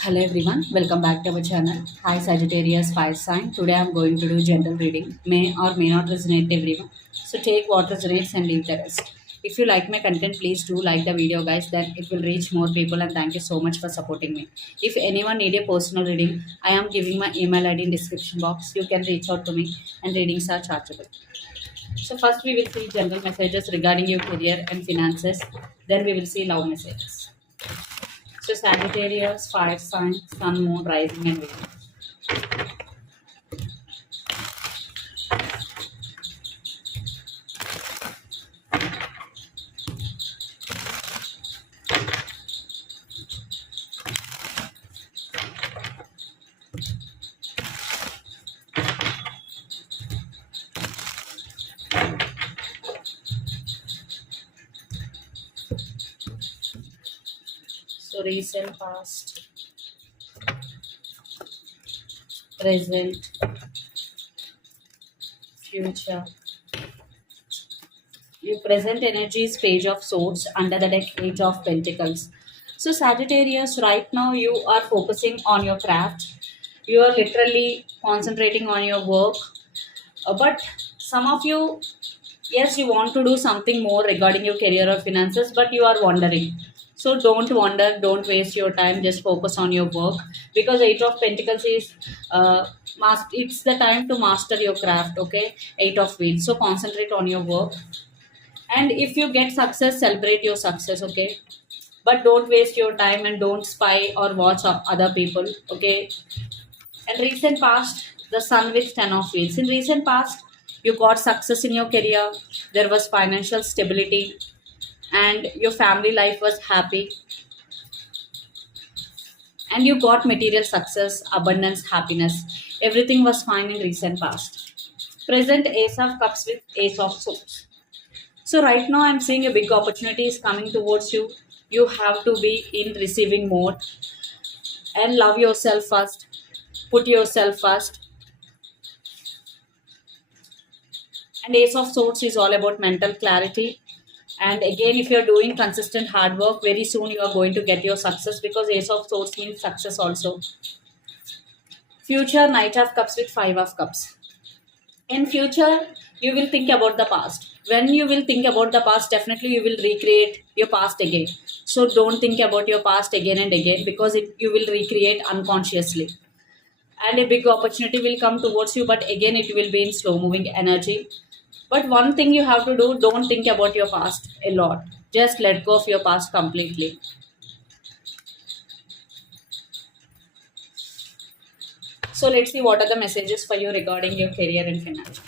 Hello everyone, welcome back to our channel. Hi Sagittarius fire sign. Today I'm going to do general reading. May or may not resonate everyone. So take what resonates and leave the rest. If you like my content, please do like the video guys. Then it will reach more people and thank you so much for supporting me. If anyone need a personal reading, I am giving my email ID in description box. You can reach out to me and readings are chargeable. So first we will see general messages regarding your career and finances. Then we will see love messages. So Sagittarius, fire sign, sun, moon, rising and Venus. So recent, past, present, future. Your present energy is page of swords under the deck eight of pentacles. So Sagittarius, right now you are focusing on your craft. You are literally concentrating on your work. But some of you, yes, you want to do something more regarding your career or finances, but you are wondering. So don't wonder, don't waste your time, just focus on your work because Eight of Pentacles is it's the time to master your craft, okay? Eight of Wands. So concentrate on your work. And if you get success, celebrate your success, okay? But don't waste your time and don't spy or watch other people, okay? And recent past, the sun with 10 of wheels. In recent past, you got success in your career, there was financial stability, and your family life was happy, and you got material success, abundance, happiness. Everything was fine in recent past. Present Ace of Cups with Ace of Swords. So right now I'm seeing a big opportunity is coming towards you. You have to be in receiving mode and love yourself first. Put yourself first. And Ace of Swords is all about mental clarity. And again, if you're doing consistent hard work, very soon you are going to get your success because Ace of Swords means success also. Future, Knight of Cups with Five of Cups. In future, you will think about the past. When you will think about the past, definitely you will recreate your past again. So don't think about your past again and again because you will recreate unconsciously. And a big opportunity will come towards you, but again it will be in slow moving energy. But one thing you have to do, don't think about your past a lot. Just let go of your past completely. So let's see what are the messages for you regarding your career and finance.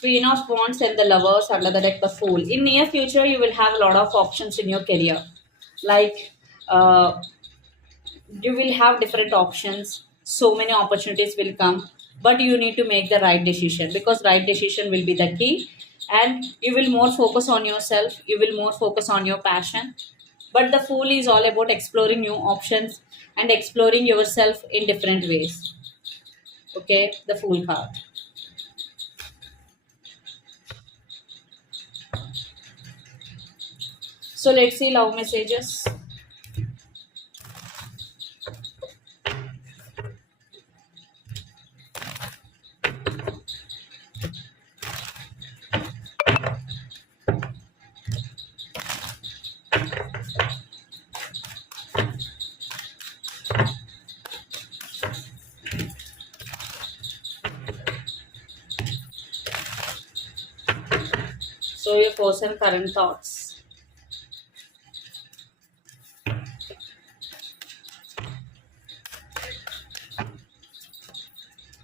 Queen of Wands and the Lovers under the deck, the Fool. In near future, you will have a lot of options in your career. Like you will have different options. So many opportunities will come, but you need to make the right decision because right decision will be the key. And you will more focus on yourself. You will more focus on your passion. But the Fool is all about exploring new options and exploring yourself in different ways. Okay, the Fool card. So let's see love messages. So your person current thoughts.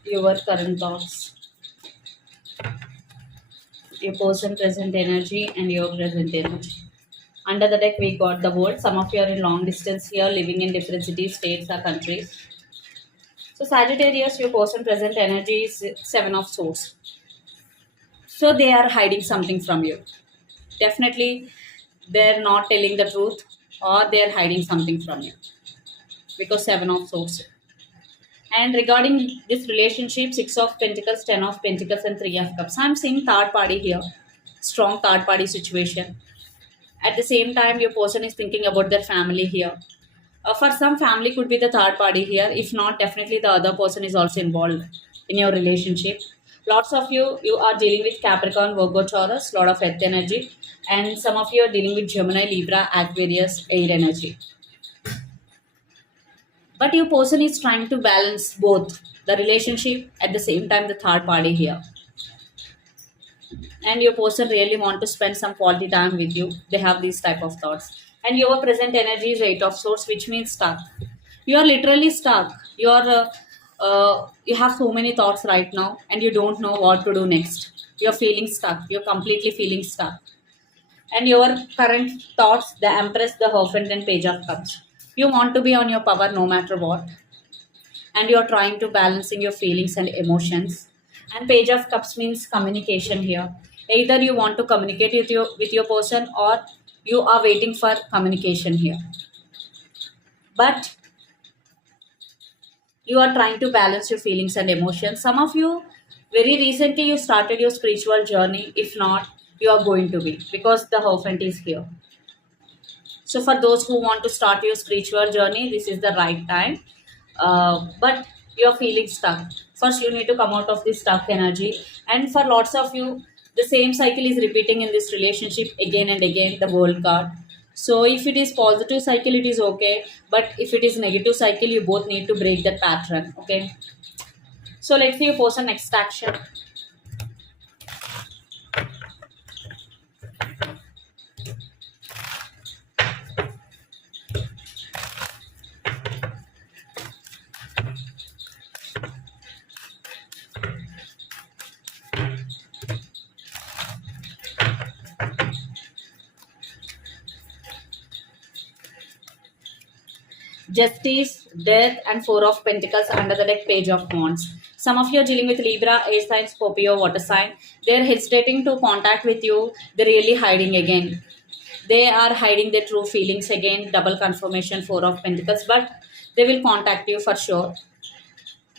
Your current thoughts. Your person present energy and your present energy. Under the deck, we got the world. Some of you are in long distance here, living in different cities, states, or countries. So Sagittarius, your person present energy is Seven of Swords. So they are hiding something from you. Definitely, they're not telling the truth or they're hiding something from you because Seven of Swords. And regarding this relationship, Six of Pentacles, Ten of Pentacles, and Three of Cups, I'm seeing third party here, strong third party situation. At the same time, your person is thinking about their family here. For some, family could be the third party here. If not, definitely the other person is also involved in your relationship. Lots of you are dealing with Capricorn, Virgo, Taurus, lot of earth energy, and some of you are dealing with Gemini, Libra, Aquarius, air energy. But your person is trying to balance both the relationship at the same time the third party here, and your person really want to spend some quality time with you. They have these type of thoughts, and your present energy is Eight of Swords, which means stuck. You are literally stuck. You have so many thoughts right now and you don't know what to do next. You're feeling stuck. You're completely feeling stuck. And your current thoughts, the Empress, the Hierophant, and Page of Cups. You want to be on your power no matter what, and you're trying to balancing your feelings and emotions. And Page of Cups means communication here. Either you want to communicate with your person, or you are waiting for communication here. But you are trying to balance your feelings and emotions. Some of you, very recently you started your spiritual journey. If not, you are going to be, because the Hierophant is here. So for those who want to start your spiritual journey, this is the right time. But you're feeling stuck. First, you need to come out of this stuck energy. And for lots of you, the same cycle is repeating in this relationship again and again, the World card. So if it is positive cycle, it is okay. But if it is negative cycle, you both need to break that pattern. Okay. So let's see your person next action. Justice, Death, and Four of Pentacles under the deck, Page of Wands. Some of you are dealing with Libra, air sign, Scorpio, water sign. They are hesitating to contact with you. They're really hiding again. They are hiding their true feelings again. Double confirmation, Four of Pentacles. But they will contact you for sure.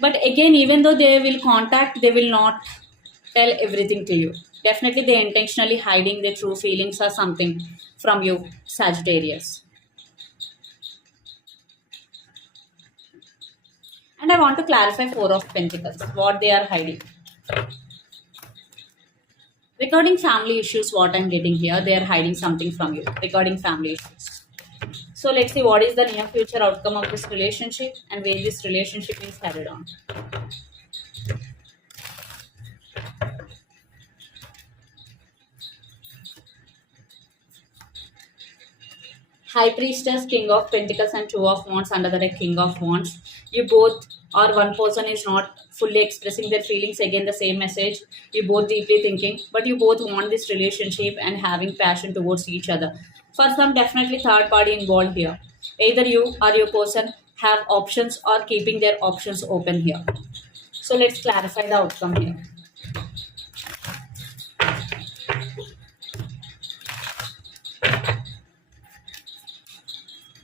But again, even though they will contact, they will not tell everything to you. Definitely, they are intentionally hiding their true feelings or something from you, Sagittarius. And I want to clarify Four of Pentacles, what they are hiding. Regarding family issues, what I'm getting here, they are hiding something from you regarding family issues. So let's see what is the near future outcome of this relationship and where this relationship is carried on. High Priestess, King of Pentacles, and Two of Wands under the deck, King of Wands. You both, or one person is not fully expressing their feelings. Again, the same message. You both deeply thinking, but you both want this relationship and having passion towards each other. For some, definitely third party involved here. Either you or your person have options or keeping their options open here. So let's clarify the outcome here.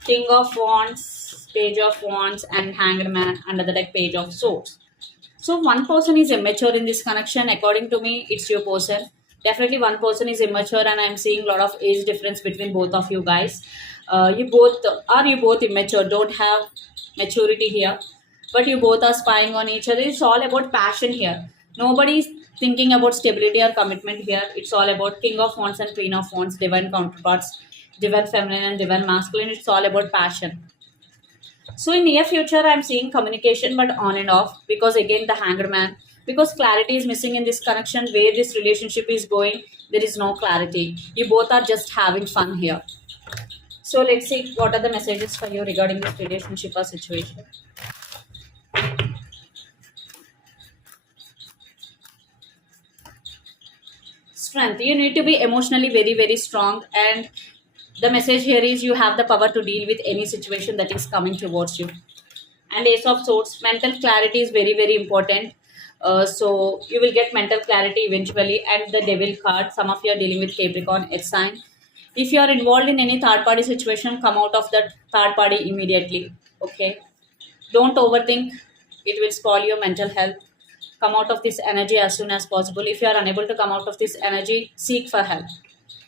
King of Wands, Page of Wands, and Hanged Man under the deck, Page of Swords. So one person is immature in this connection. According to me, it's your person. Definitely one person is immature, and I'm seeing a lot of age difference between both of you guys. You both immature, don't have maturity here, but you both are spying on each other. It's all about passion here. Nobody is thinking about stability or commitment here. It's all about King of Wands and Queen of Wands, divine counterparts, divine feminine and divine masculine. It's all about passion. So in near future, I'm seeing communication, but on and off, because again the Hanged Man, because clarity is missing in this connection. Where this relationship is going, there is no clarity. You both are just having fun here. So let's see what are the messages for you regarding this relationship or situation. Strength. You need to be emotionally very, very strong, and the message here is you have the power to deal with any situation that is coming towards you. And Ace of Swords, mental clarity is very, very important. So you will get mental clarity eventually. And the Devil card, some of you are dealing with Capricorn, Earth sign. If you are involved in any third party situation, come out of that third party immediately. Okay, don't overthink. It will spoil your mental health. Come out of this energy as soon as possible. If you are unable to come out of this energy, seek for help.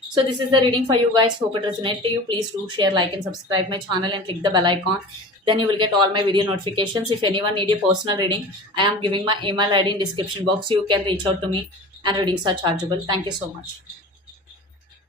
So this is the reading for you guys. Hope it resonates to you. Please do share, like, and subscribe my channel and click the bell icon. Then you will get all my video notifications. If anyone need a personal reading, I am giving my email ID in description box. You can reach out to me, and readings are chargeable. Thank you so much.